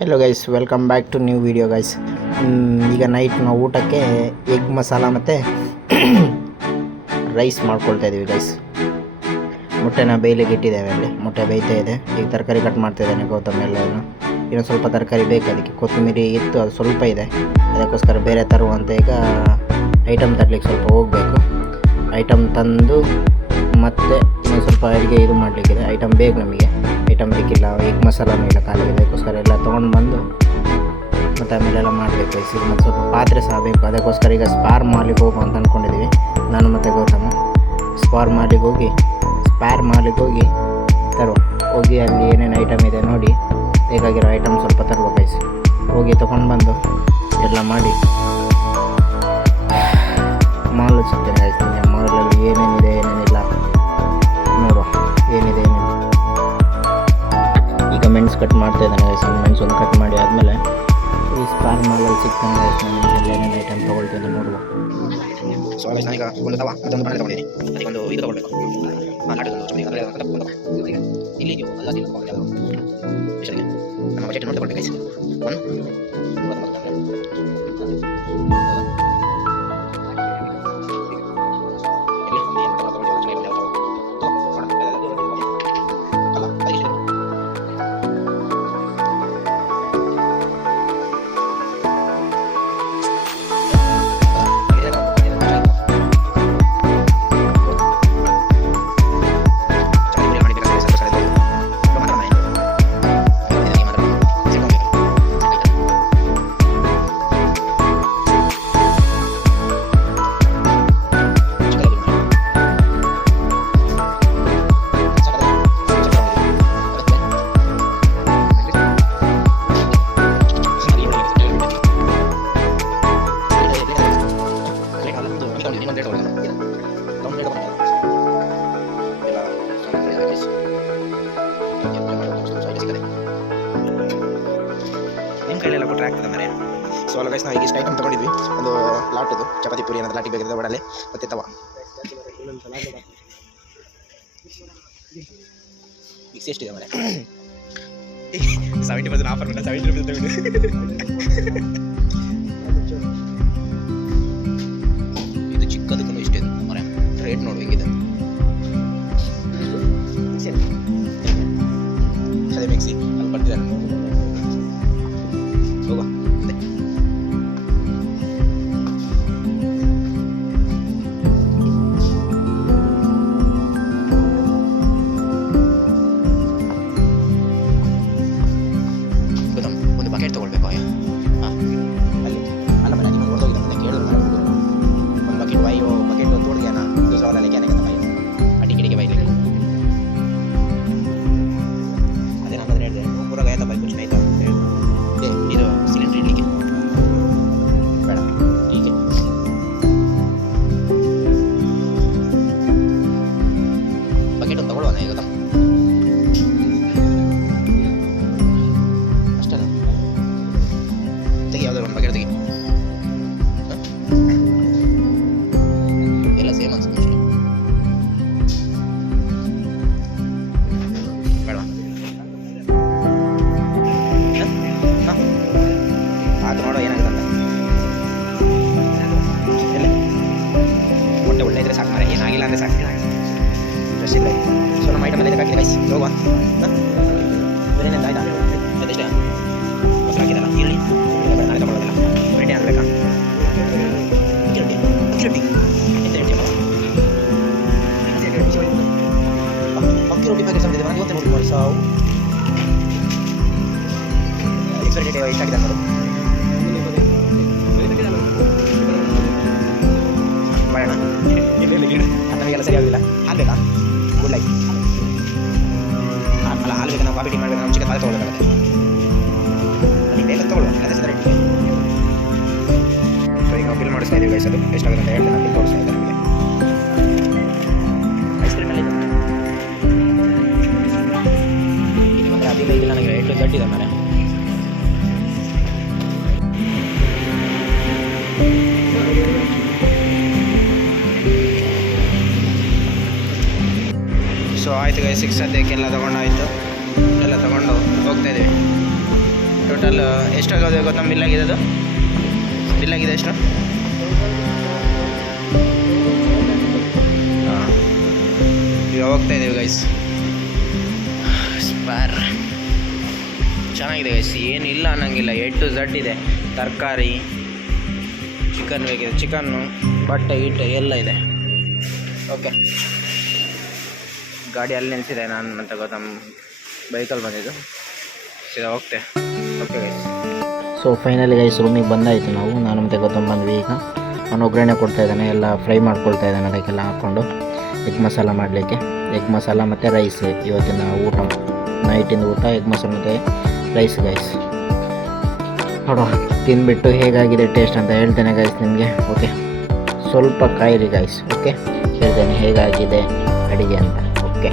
Hello guys, welcome back to new video guys. ಈಗ night ನಾವು ಊಟಕ್ಕೆ ಎಗ್ ಮಸಾಲ ಮತ್ತು ರೈಸ್ ಮಾಡ್ಕೊಳ್ತಾ ಇದ್ದೀವಿ ಗೈಸ್. ಮೊಟ್ಟೆನ ಬೇಯ್ಲಿಕ್ಕೆ ಇಟ್ಟಿದ್ದೇವೆ. ಅಲ್ಲಿ ಮೊಟ್ಟೆ ಬೇಯ್ತಾ ಇದೆ. ಈಗ ತರಕಾರಿ ಕಟ್ ಮಾಡ್ತಾ ಇದ್ದೇನೆ ಗೌತಮ್ ಎಲ್ಲ. ಇನ್ನೂ ಸ್ವಲ್ಪ ತರಕಾರಿ ಬೇಕು, ಅದಕ್ಕೆ ಕೊತ್ತಂಬರಿ ಇತ್ತು, ಅದು ಸ್ವಲ್ಪ ಇದೆ, ಅದಕ್ಕೋಸ್ಕರ ಬೇರೆ ತರುವಂತೆ ಈಗ ಐಟಮ್ ತರಲಿಕ್ಕೆ ಸ್ವಲ್ಪ ಹೋಗಬೇಕು. ಐಟಮ್ ತಂದು ಮತ್ತು ಇನ್ನೂ ಸ್ವಲ್ಪ ಅಡುಗೆ ಇದು ಮಾಡಲಿಕ್ಕಿದೆ. ಐಟಮ್ ಬೇಕು ನಮಗೆ, ಐಟಮ್ ಬೇಕಿಲ್ಲ, ಎಗ್ ಮಸಾಲನೂ ಇಲ್ಲ ಖಾಲಿ, ಅದಕ್ಕೋಸ್ಕರ ಎಲ್ಲ ತೊಗೊಂಡು ಬಂದು ಮತ್ತು ಆಮೇಲೆಲ್ಲ ಮಾಡಬೇಕು. ಈಗ ಮತ್ತು ಸ್ವಲ್ಪ ಪಾತ್ರೆ ಸಹ ಬೇಕು, ಅದಕ್ಕೋಸ್ಕರ ಈಗ ಸ್ಪಾರ್ ಮಾಲಿಗೆ ಹೋಗು ಅಂತ ಅಂದ್ಕೊಂಡಿದ್ದೀವಿ ನಾನು ಮತ್ತು ಗೌತಮ್. ಸ್ಪಾರ್ ಮಾಲಿಗೆ ಹೋಗಿ ಹೋಗಿ ಅಲ್ಲಿ ಏನೇನು ಐಟಮ್ ಇದೆ ನೋಡಿ, ಬೇಕಾಗಿರೋ ಐಟಮ್ ಸ್ವಲ್ಪ ತರುವ ಗೈಸ್. ಹೋಗಿ ತೊಗೊಂಡು ಬಂದು ಎಲ್ಲ ಮಾಡಿ ಮಾಲ್ ಸಿಗ್ತೇನೆ ಗೈಸ್. ಮಾಲಲ್ಲಿ ಏನೇನಿದೆ ಏನೇನಿಲ್ಲ ನೋಡುವ, ಏನಿದೆ ಏನಿಲ್ಲ. ಈಗ ಮೆಣಸು ಕಟ್ ಮಾಡ್ತಾ ಇದ್ದಾನೆ ಗೈಸ್. ಮೆಣಸು ಒಂದು ಕಟ್ ಮಾಡಿ ಆದಮೇಲೆ ಈ ಸ್ಪಾರ್ ಮಾಲಲ್ಲಿ ಸಿಗ್ತಾನೆ ಗೈಸ್. ನಾನು ಏನೇನು ಐಟಮ್ ತೊಗೊಳ್ತೇನೆ ನೋಡುವ. ಸೊ ಗೈಸ್, ನಾನೀಗ ಒಂದು ತವ ಮತ್ತೊಂದು ಬಾಣಲೆ ತೊಗೊಂಡಿದ್ದೀನಿ. ಅದಕ್ಕೆ ಒಂದು ಇದು ತೊಗೊಳ್ಬೇಕು, ಇಲ್ಲಿ ನಮ್ಮ ಬಜೆಟ್ ನೋಡಿ ತೊಗೊಳ್ಬೇಕು ಗೈಸ್. ನಿಮ್ಮ ಕೈಲೆಲ್ಲ ಕೊಟ್ಟರೆ ಆಗ್ತದೆ ಮರೆ. ಸೊ ಅಲ್ಲ ಗೈಸ್, ನಾವು ಈಗ ಇಷ್ಟು ಐಟಮ್ ತೊಗೊಂಡಿದ್ವಿ. ಒಂದು ಲಾಟದು ಚಪಾತಿ ಪುರಿ ಏನಾದ್ರು ಲಾಟಿ ಬೇಕಿದೆ, ಒಡಲೆ ಮತ್ತು ತವ. ಮಿಕ್ಸಿ ಎಷ್ಟಿದೆ ಮರೆ? 70% ಆಫರ್ ಮೇಲೆ 70 ರೂಪೀಸ್ ತಗೊಂಡು ಇದು ಚಿಕ್ಕದಕ್ಕೂ ಇಷ್ಟೇ ಮರೆ. ರೇಟ್ ನೋಡು ಹೆಂಗಿದೆ. ಅದೇ ಮಿಕ್ಸಿ ಅಲ್ಲಿ ಬರ್ತಿದ್ದಾರೆ ಹೋಗುವ. ಒಂದು ಬಕೆಟ್ ತೊಗೊಳ್ಬೇಕು. ಹಾಂ ಅಲ್ಲಿ ಅಲ್ಲ ಮನೆ ನಿಮಗೆ ಹೊರದೋಗಿದೆ ಅಂತ ಕೇಳು. ಒಂದು ಬಕೆಟ್ ಬಕೆಟ್ ತೋಡ್ಗೆ ನಾ दूसरा वाला लेके आने का था भाई. अटी के भाई लेके अरे हम रेड पूरा गया था भाई, कुछ नहीं था. ये तो सिलेंडर लेके बेड़ा ठीक है. ಬಕೆಟ್ ಒಂದು ತಗೊಳ್ಳೋಣ ಈಗ. ಅಷ್ಟೇ ತೆಗಿ, ಯಾವ್ದಾದ್ರು ಒಂದು ಬಕೆಟ್ ತೆಗಿ. ಎಲ್ಲ ಸೇಮ್ ಅನ್ಸುತ್ತೆ ಬೇಡ. ಅದು ನೋಡೋ ಏನಾಗುತ್ತೆ ಅಂತ. ಇಲ್ಲ ಮೊಟ್ಟೆ ಒಳ್ಳೆ ಇದ್ರೆ ಸಾಕು ಮಾರೆ, ಏನಾಗಿಲ್ಲ ಅಂದರೆ ಸಾಕು. ಫ್ರೆಶ್ ಇಲ್ಲ. ಸೊ ನಮ್ಮ ಐಟಮ್ ಎಲ್ಲ ಇದಕ್ಕೆ ಹಾಕಿದೆ ಗೈಸ್. ಹೋಗುವ. ಬೇರೇನಿಲ್ಲ ಆಯ್ತಾ? ಅದಷ್ಟೇ ಮೊಸರು ಹಾಕಿದಲ್ಲ, ಈರುಳ್ಳಿ ನಾಳೆ ತಗೊಳ್ಳೋದಿಲ್ಲ. ಬೆಂಡೆ ಹಾಕಬೇಕಾ? ಅಕ್ಕಿ ರೊಟ್ಟಿ ಎಂತ ರೊಟ್ಟಿ ಅಲ್ಲ, ಅಕ್ಕಿ ರೊಟ್ಟಿ ಪ್ಯಾಕೆಟ್ ಸಂದಿದೆ ನನಗೆ. ಇವತ್ತೇ ನೋಡಿ ಸಾವು ಎಕ್ಸ್ಪೈರಿ ಡೇಟ್ ಎಷ್ಟಾಗಿದೆ ನೋಡು. ಮಾಡೋಣ. ನಮಗೆಲ್ಲ ಸರಿ ಆಗೋದಿಲ್ಲ. ಹಾಲು ಬೇಕಾ? ಗುಡ್ ಲೈಕ್ ಅಲ್ಲ, ಹಾಲು ಬೇಕಾ? ನಾವು ಕಾಫಿ ಟೀ ಮಾಡಬೇಕು. ನಾವು ಚಿಕನ್ ಪಾತ್ರೆ ತೊಗೊಳ್ಬೇಕಾಗುತ್ತೆ. ಅಲ್ಲಿ ಬೇಗ ತೊಗೊಳ್ಳುವ, ಅದೇ ಸರಿ ರೇಟ್. ಸೊ ಈಗ ನಾವು ಬಿಲ್ ಮಾಡಿಸ್ತಾ ಇದ್ದೀವಿ ಗೈಸ್. ಅದು ಎಷ್ಟಾಗುತ್ತೆ ಅಂತ ಹೇಳ್ತೀನಿ. ನಾವು ಬಿಲ್ ತೋರಿಸ್ತಾ ಇದ್ದೆ ನಮಗೆ. ಐಸ್ ಕ್ರೀಮ್ ಎಲ್ಲ ಇದೆ ಇದು ಬಂದರೆ ಅದಿಲ್ಲ ಇದಿಲ್ಲ, ನನಗೆ ರೇಟ್ ಗಟ್ಟಿದೆ ಮನೆ. ಸೊ ಆಯಿತು ಗೈಸ್, 6 ಸದ್ಯಕ್ಕೆಲ್ಲ ತೊಗೊಂಡಾಯಿತು. ಎಲ್ಲ ತೊಗೊಂಡು ಹೋಗ್ತಾಯಿದ್ದೀವಿ. ಟೋಟಲ್ ಟೋಟಲ್ ಎಷ್ಟಾಗೋದು ಗೊತ್ತಾ ಬಿಲ್ ಆಗಿದೆ ಅದು? ಬಿಲ್ ಆಗಿದೆ ಎಷ್ಟು? ಹಾಂ, ಇವಾಗ ಹೋಗ್ತಾ ಇದ್ದೀವಿ ಗೈಸ್. ಸ್ಪಾರ್ ಚೆನ್ನಾಗಿದೆ ಗೈಸ್, ಏನಿಲ್ಲ ಅನ್ನಂಗಿಲ್ಲ. A to Z ಇದೆ. ತರಕಾರಿ, ಚಿಕನ್ ಬೇಕಿದೆ, ಚಿಕನ್ನು, ಬಟ್ಟೆ ಗಿಟ್ಟೆ ಎಲ್ಲ ಇದೆ. ಓಕೆ, ಗಾಡಿ ಅಲ್ಲಿ ನಿಲ್ಸಿದೆ. ನಾನು ಮತ್ತೆ ಗೌತಮ್ ಬೈಕಲ್ಲಿ ಬಂದಿದ್ದು. ಸೀದಾ ಹೋಗ್ತೆ. Okay guys. So finally guys ರೂಮಿಗೆ ಬಂದಾಯಿತು ನಾವು. ನಾನು ಮತ್ತು ಗೌತಮ್ ಬಂದ್ವಿ. ಈಗ ನಾನು ಒಗ್ಗರಣೆ ಕೊಡ್ತಾ ಇದ್ದಾನೆ, ಎಲ್ಲ ಫ್ರೈ ಮಾಡ್ಕೊಳ್ತಾ ಇದ್ದಾನೆ ಅದಕ್ಕೆಲ್ಲ ಹಾಕ್ಕೊಂಡು ಎಗ್ ಮಸಾಲ ಮಾಡಲಿಕ್ಕೆ. ಎಗ್ ಮಸಾಲ ಮತ್ತು ರೈಸ್ ಇವತ್ತಿನ ಊಟ, ನೈಟಿಂದ ಊಟ ಎಗ್ ಮಸಾಲ ಮತ್ತು ರೈಸ್ ಗೈಸ್. ನೋಡುವ ತಿಂದುಬಿಟ್ಟು ಹೇಗಾಗಿದೆ ಟೇಸ್ಟ್ ಅಂತ ಹೇಳ್ತೇನೆ ಗೈಸ್ ನಿಮಗೆ. ಓಕೆ, ಸ್ವಲ್ಪ ಕಾಯಿರಿ ಗೈಸ್. ಓಕೆ, ಹೇಳ್ತೇನೆ ಹೇಗಾಗಿದೆ ಅಡುಗೆ ಅಂತ. ಓಕೆ.